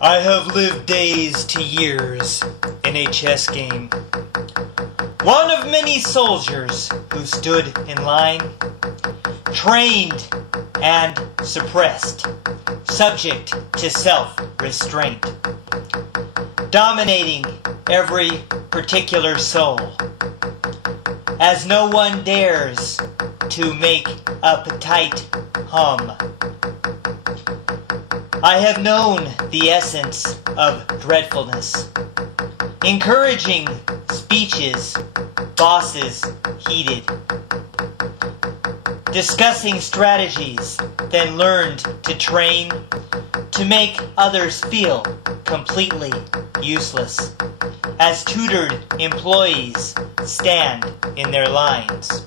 I have lived days to years in a chess game. One of many soldiers who stood in line, trained and suppressed, subject to self-restraint, dominating every particular soul, as no one dares to make appetite hum. I have known the essence of dreadfulness, encouraging speeches bosses heeded, discussing strategies, then learned to train to make others feel completely useless, as tutored employees stand in their lines.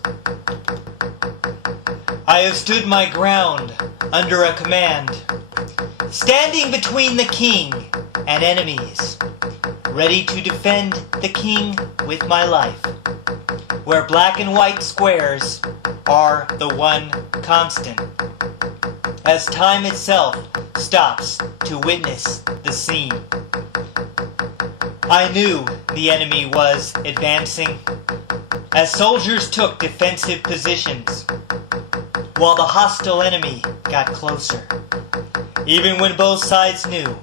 I have stood my ground under a command, standing between the king and enemies, ready to defend the king with my life, where black and white squares are the one constant, as time itself stops to witness the scene. I knew the enemy was advancing, as soldiers took defensive positions, while the hostile enemy got closer, even when both sides knew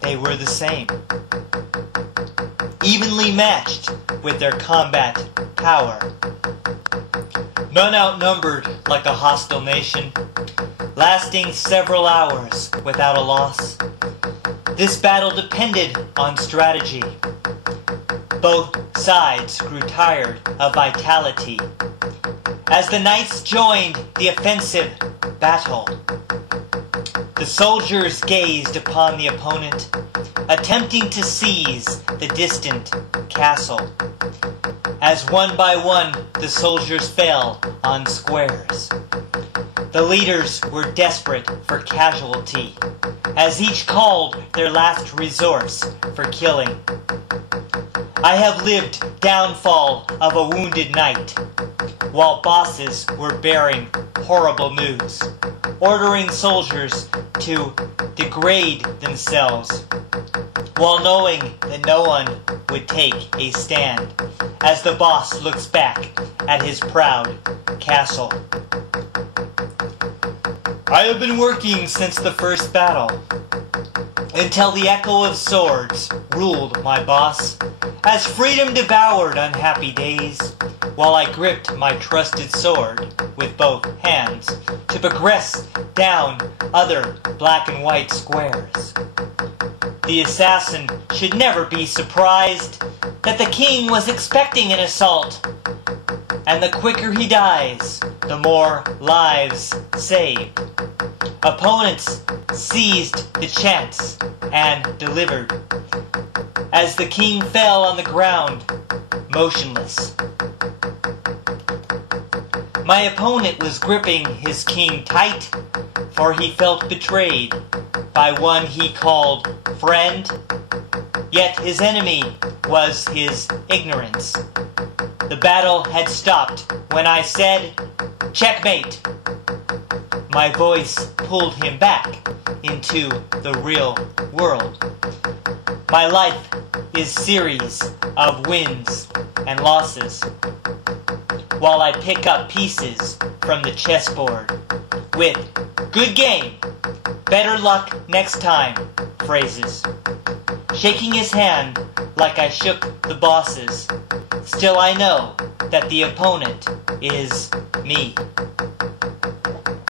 they were the same, evenly matched with their combat power. None outnumbered like a hostile nation, lasting several hours without a loss. This battle depended on strategy. Both sides grew tired of vitality, as the knights joined the offensive battle. The soldiers gazed upon the opponent, attempting to seize the distant castle. As one by one the soldiers fell on squares. The leaders were desperate for casualty, as each called their last resource for killing. I have lived downfall of a wounded knight, while bosses were bearing horrible news, ordering soldiers to degrade themselves, while knowing that no one would take a stand, as the boss looks back at his proud castle. I have been working since the first battle, until the echo of swords ruled my boss, as freedom devoured unhappy days, while I gripped my trusted sword with both hands to progress down other black and white squares. The assassin should never be surprised that the king was expecting an assault, and the quicker he dies, the more lives saved. Opponents seized the chance and delivered, as the king fell on the ground, motionless. My opponent was gripping his king tight, for he felt betrayed by one he called friend, yet his enemy was his ignorance. The battle had stopped when I said, "Checkmate." My voice pulled him back into the real world. My life is series of wins and losses, while I pick up pieces from the chessboard with "good game, better luck next time" phrases. Shaking his hand like I shook the boss's, still I know that the opponent is me.